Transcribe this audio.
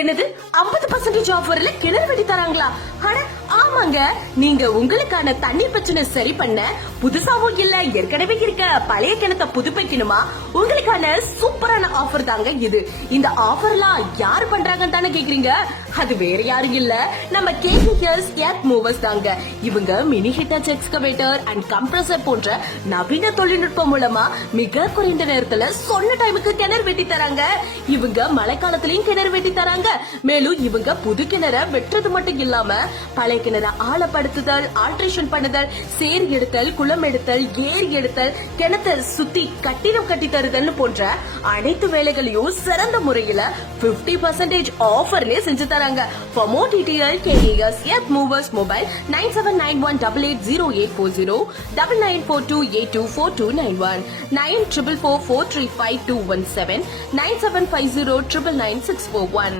என்னது 50% ஆஃபர்ல கிணறு வெட்டி தராங்களா? அட ஆமாங்க, நீங்க உங்களுக்கான தண்ணீர் பிரச்சனை சரி பண்ண புதுசாவும் இல்ல ஏற்கனவே இருக்க பழைய கிணத்தை புதுப்பிக்கணுமா? உங்களுக்கான சூப்பரான ஆஃபர் தாங்க இது. இந்த ஆஃபர்லாம் யார் பண்றாங்கன்னு தானே கேக்குறீங்க? அது வேற யாரும் இல்ல, நம்ம கேஹெச் எர்த் மூவர்ஸ் தாங்க. இவங்க மினி ஹிட்டாச் எக்ஸ்கவேட்டர் அண்ட் கம்ப்ரஸர் போன்ற நவீன தொழில்நுட்பம் மூலமா மிக குறைந்த நேரத்துல சொன்ன டைமுக்கு கிணறு வெட்டி தராங்க. இவங்க மழைக்காலத்திலயும் கிணறு வெட்டி தராங்க. மேலும் இவங்க புது கிணற வெட்டுறது மட்டும் இல்லாம பழைய கிணற ஆழப்படுத்துதல், ஆல்ட்ரேஷன் பண்ணுதல், சேர் எடுத்தல், குளம் எடுத்தல், ஏரி எடுத்தல், கிணத்தை சுத்தி கட்டிடம் கட்டி தருதல் போன்ற அனைத்து வேலைகளையும் சிறந்த முறையில 50% ஆஃபர்லயே செஞ்சு தராங்க. For more detail, KES Earth Movers Mobile 9791880840 9942824291 9444435217 9750999641.